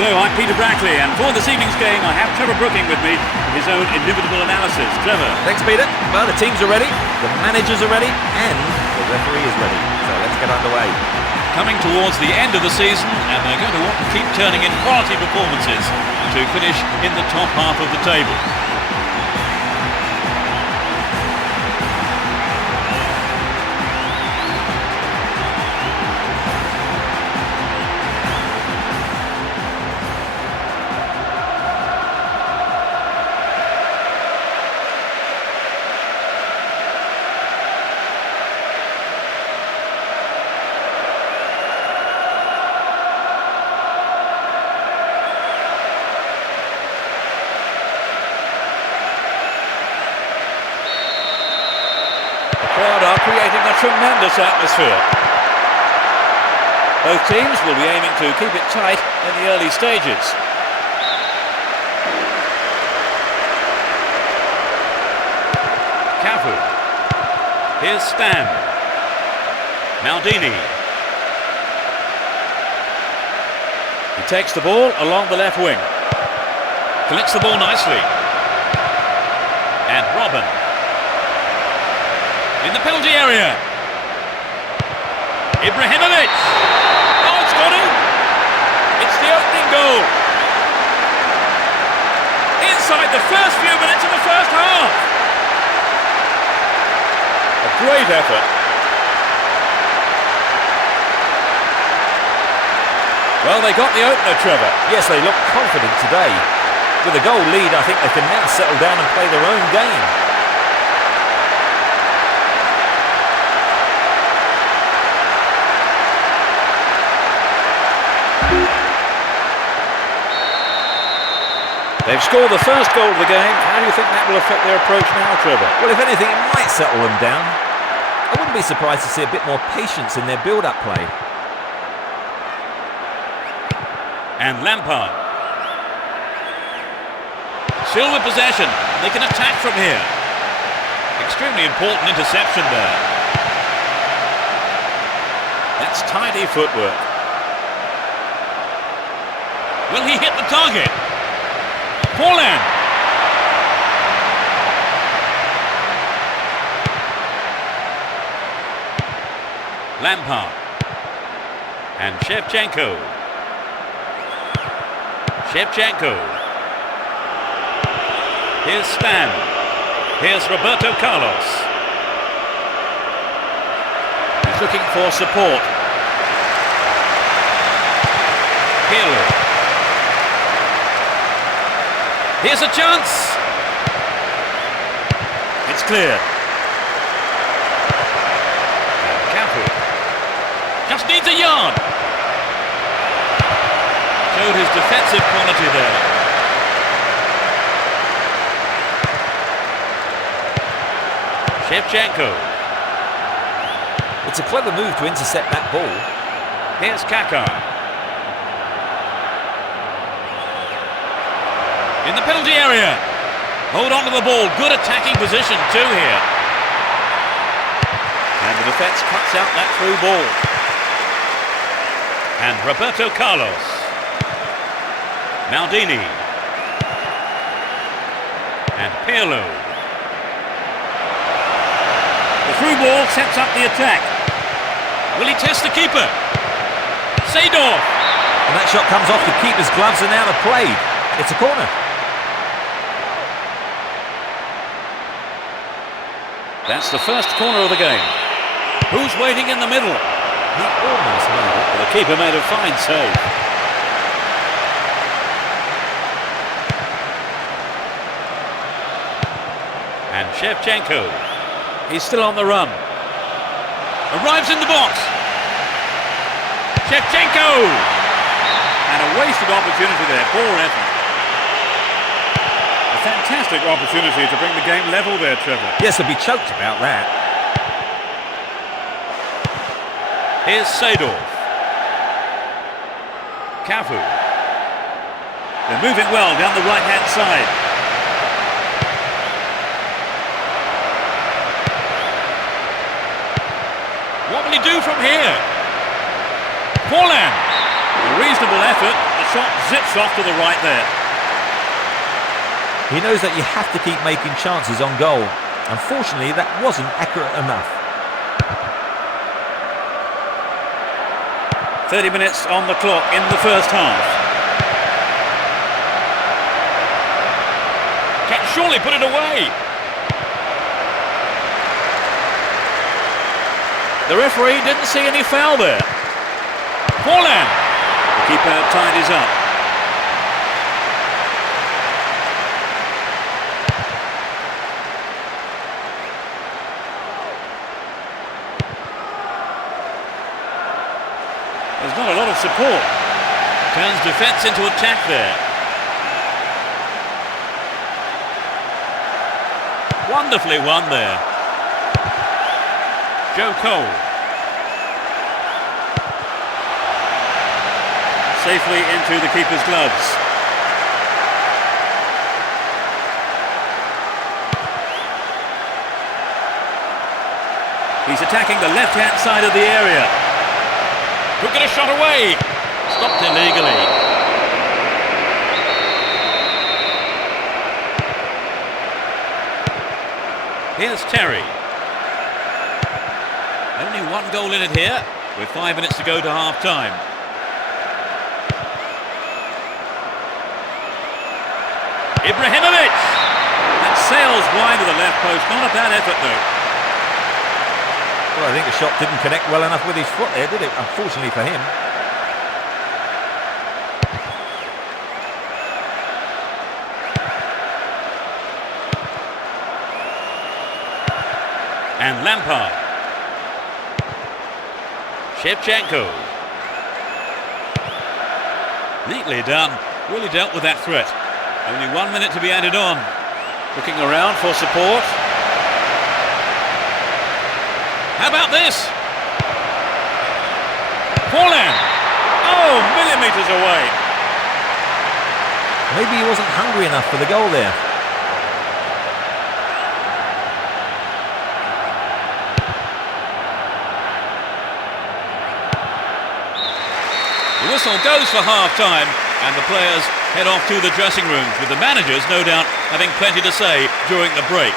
Hello, I'm Peter Brackley, and for this evening's game I have Trevor Brooking with me for his own inimitable analysis. Trevor. Thanks, Peter. Well, the teams are ready, the managers are ready, and the referee is ready. So let's get underway. Coming towards the end of the season, and they're going to want to keep turning in quality performances to finish in the top half of the table. Crowd are creating a tremendous atmosphere. Both teams will be aiming to keep it tight in the early stages. Cafu. Here's Stan. Maldini. He takes the ball along the left wing. Collects the ball nicely. And Robin. In the penalty area. Ibrahimovic. Oh, it's got him. It's the opening goal. Inside the first few minutes of the first half. A great effort. Well, they got the opener, Trevor. Yes, they look confident today. With a goal lead, I think they can now settle down and play their own game. They've scored the first goal of the game. How do you think that will affect their approach now, Trevor? Well, if anything, it might settle them down. I wouldn't be surprised to see a bit more patience in their build-up play. And Lampard. Still with possession. They can attack from here. Extremely important interception there. That's tidy footwork. Will he hit the target? Poland. Lampard. And Shevchenko. Here's Stan. Here's Roberto Carlos. He's looking for support. Pirlo. Here's a chance. It's clear. And Cafu. Just needs a yard. Showed his defensive quality there. Shevchenko. It's a clever move to intercept that ball. Here's Kaká. In the penalty area. Hold on to the ball. Good attacking position too here. And the defence cuts out that through ball. And Roberto Carlos. Maldini. And Pirlo. The through ball sets up the attack. Will he test the keeper? Seedorf. And that shot comes off the keeper's gloves and out of play. It's a corner. That's the first corner of the game. Who's waiting in the middle? He almost made it. But the keeper made a fine save. And Shevchenko. He's still on the run. Arrives in the box. Shevchenko! And a wasted opportunity there. Poor effort. A fantastic opportunity to bring the game level there, Trevor. Yes, they'll be choked about that. Here's Seedorf. Cafu. They're moving well down the right-hand side. What will he do from here? Poland. A reasonable effort. The shot zips off to the right there. He knows that you have to keep making chances on goal. Unfortunately, that wasn't accurate enough. 30 minutes on the clock in the first half. Can surely put it away. The referee didn't see any foul there. Paulan. The keeper tidies up. There's not a lot of support. Turns defence into attack there. Wonderfully won there. Joe Cole. Safely into the keeper's gloves. He's attacking the left-hand side of the area. Could get a shot away. Stopped illegally. Here's Terry. Only one goal in it here, with 5 minutes to go to half-time. Ibrahimovic! That sails wide of the left post. Not a bad effort, though. Well, I think the shot didn't connect well enough with his foot there, did it? Unfortunately for him. And Lampard. Shevchenko. Neatly done. Really dealt with that threat. Only 1 minute to be added on. Looking around for support. How about this? Paulan. Oh, millimetres away. Maybe he wasn't hungry enough for the goal there. The whistle goes for half-time, and the players head off to the dressing rooms, with the managers, no doubt, having plenty to say during the break.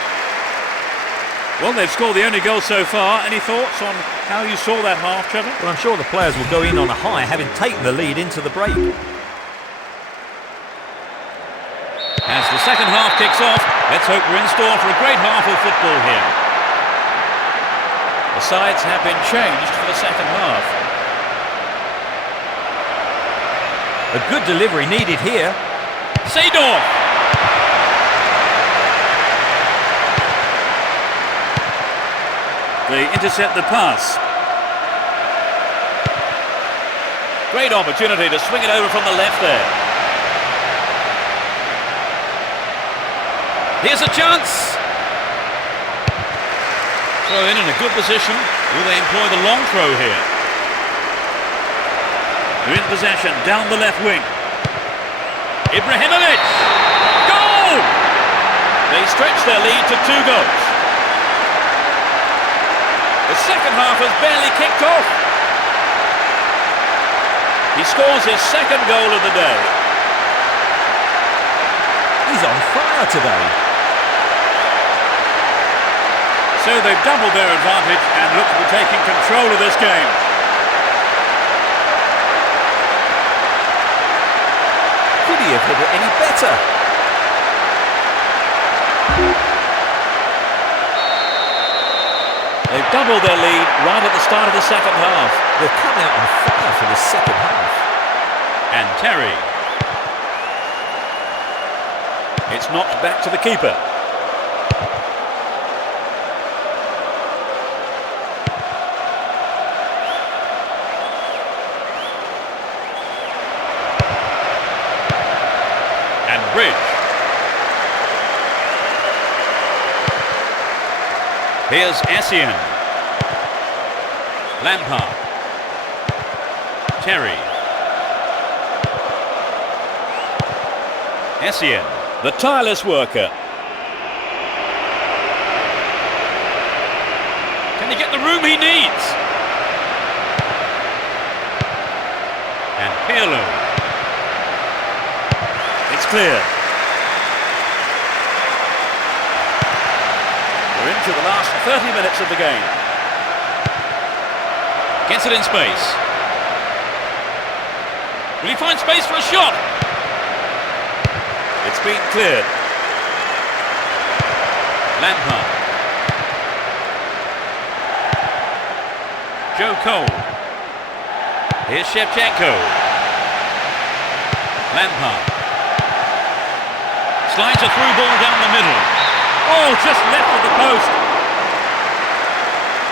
Well, they've scored the only goal so far. Any thoughts on how you saw that half, Trevor? Well, I'm sure the players will go in on a high, having taken the lead into the break. As the second half kicks off, let's hope we're in store for a great half of football here. The sides have been changed for the second half. A good delivery needed here. Seedorf! They intercept the pass. Great opportunity to swing it over from the left there. Here's a chance. Throw in a good position. Will they employ the long throw here? They're in possession, down the left wing. Ibrahimovic! Goal! They stretch their lead to 2 goals. The second half has barely kicked off. He scores his second goal of the day. He's on fire today. So they've doubled their advantage and look to be taking control of this game. Could he have hit it any better? They've doubled their lead right at the start of the second half. They've come out on fire for the second half. And Terry. It's knocked back to the keeper. And Bridge. Here's Essien. Lampard. Terry. Essien, the tireless worker. Can he get the room he needs? And Pirlo. cleared. We're into the last 30 minutes of the game. Gets it in space. Will he find space for a shot? It's been cleared. Lampard. Joe Cole. Here's Shevchenko. Lampard. Slides a through ball down the middle. Oh, just left of the post.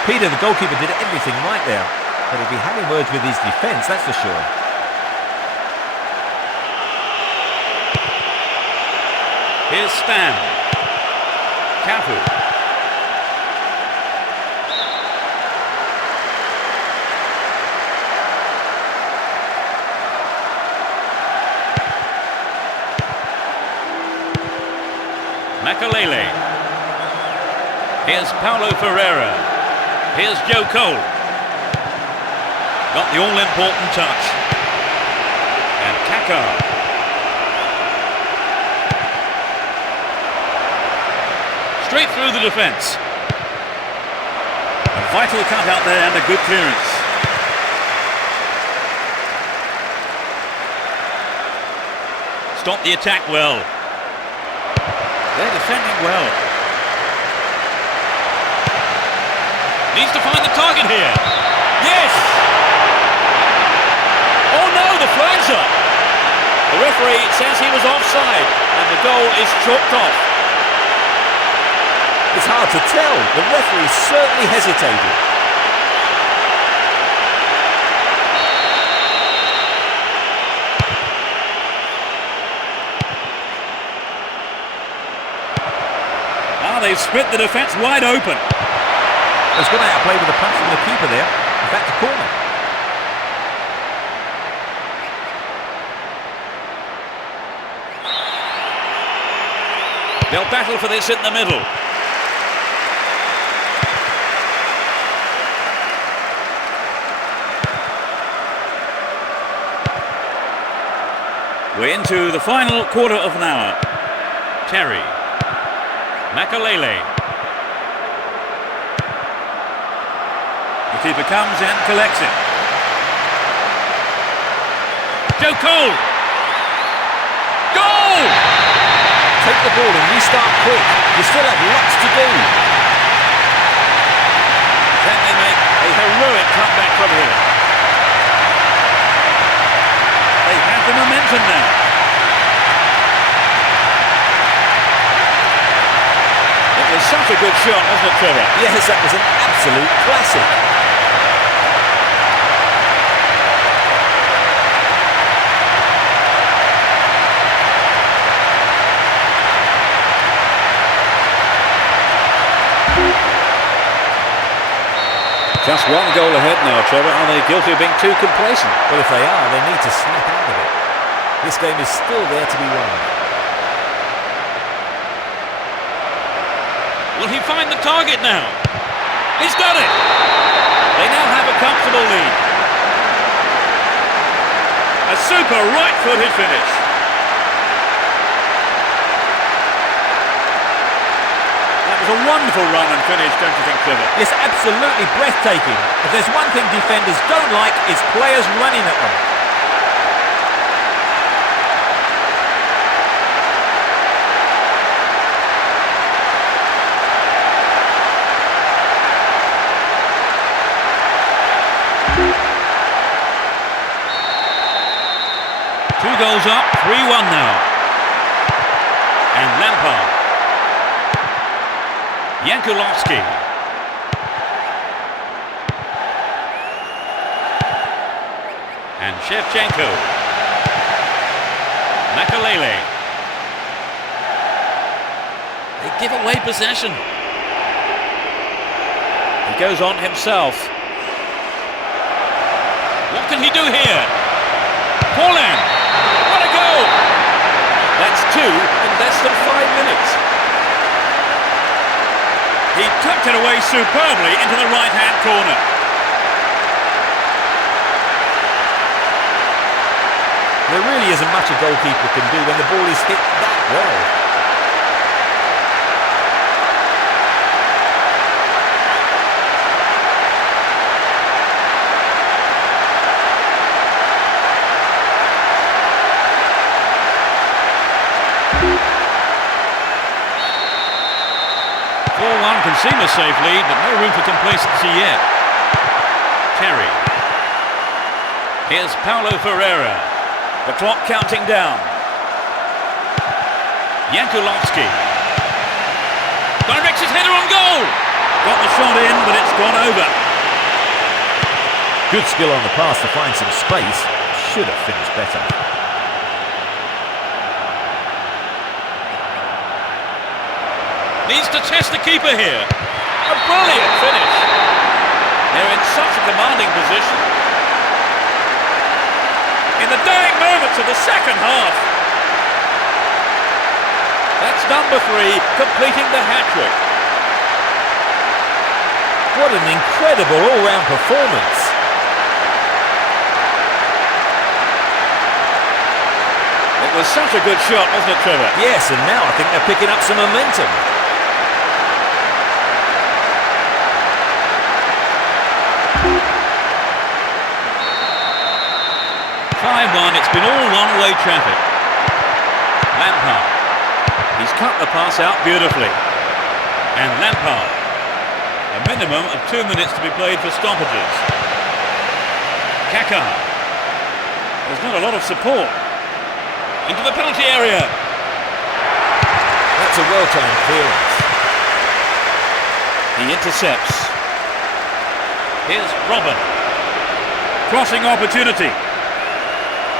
Peter, the goalkeeper, did everything right there. But he'll be having words with his defence, that's for sure. Here's Stan. Cafu. Makalele. Here's Paulo Ferreira. Here's Joe Cole. Got the all-important touch. And Kaká. Straight through the defence. A vital cut out there and a good clearance. Stopped the attack well. They're defending well. Needs to find the target here. Yes! Oh no, the flag's up. The referee says he was offside and the goal is chalked off. It's hard to tell. The referee certainly hesitated. Now they've split the defence wide open. It's going to outplay with a punch from the keeper there. In fact, a corner. They'll battle for this in the middle. We're into the final quarter of an hour. Terry. Makalele. The keeper comes and collects it. Joe Cole! Goal! Take the ball and restart quick. You still have lots to do. Can they make a heroic comeback from here? They have the momentum now. It was such a good shot, wasn't it, Trevor? Yes, that was an absolute classic. Just one goal ahead now, Trevor. Are they guilty of being too complacent? Well, if they are, they need to snap out of it. This game is still there to be won. Will he find the target now? He's got it! They now have a comfortable lead. A super right-footed finish. That was a wonderful run and finish, don't you think, Trevor? Yes, absolutely breathtaking. If there's one thing defenders don't like, it's players running at them. Two goals up, 3-1 now. And Lampard. Yankulovsky. And Shevchenko. Makalele. They give away possession. He goes on himself. What can he do here? Paulan. What a goal! That's two in less than 5 minutes. He tucked it away superbly into the right-hand corner. There really isn't much a goalkeeper can do when the ball is hit that well. 4-1 can seem a safe lead, but no room for complacency yet. Terry. Here's Paulo Ferreira. The clock counting down. Jankulovski. Directs his header on goal. Got the shot in, but it's gone over. Good skill on the pass to find some space. Should have finished better. Needs to test the keeper here. A brilliant finish. They're in such a commanding position. In the dying moments of the second half. That's number 3, completing the hat-trick. What an incredible all-round performance. It was such a good shot, wasn't it, Trevor? Yes, and now I think they're picking up some momentum. 5-1, it's been all one-way traffic. Lampard. He's cut the pass out beautifully. And Lampard. A minimum of 2 minutes to be played for stoppages. Kaká. There's not a lot of support. Into the penalty area. That's a well-timed clearance. He intercepts. Here's Robin. Crossing opportunity.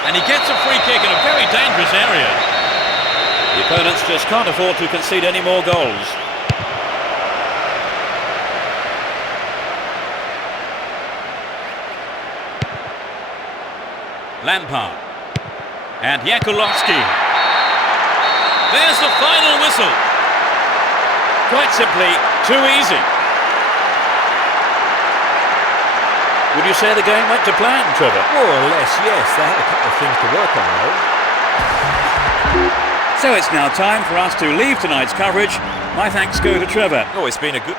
And he gets a free kick in a very dangerous area. The opponents just can't afford to concede any more goals. Lampard. And Jankulovski. There's the final whistle. Quite simply, too easy. Would you say the game went to plan, Trevor? More or less, yes. They had a couple of things to work on, though. So it's now time for us to leave tonight's coverage. My thanks go to Trevor. Oh, it's been a good...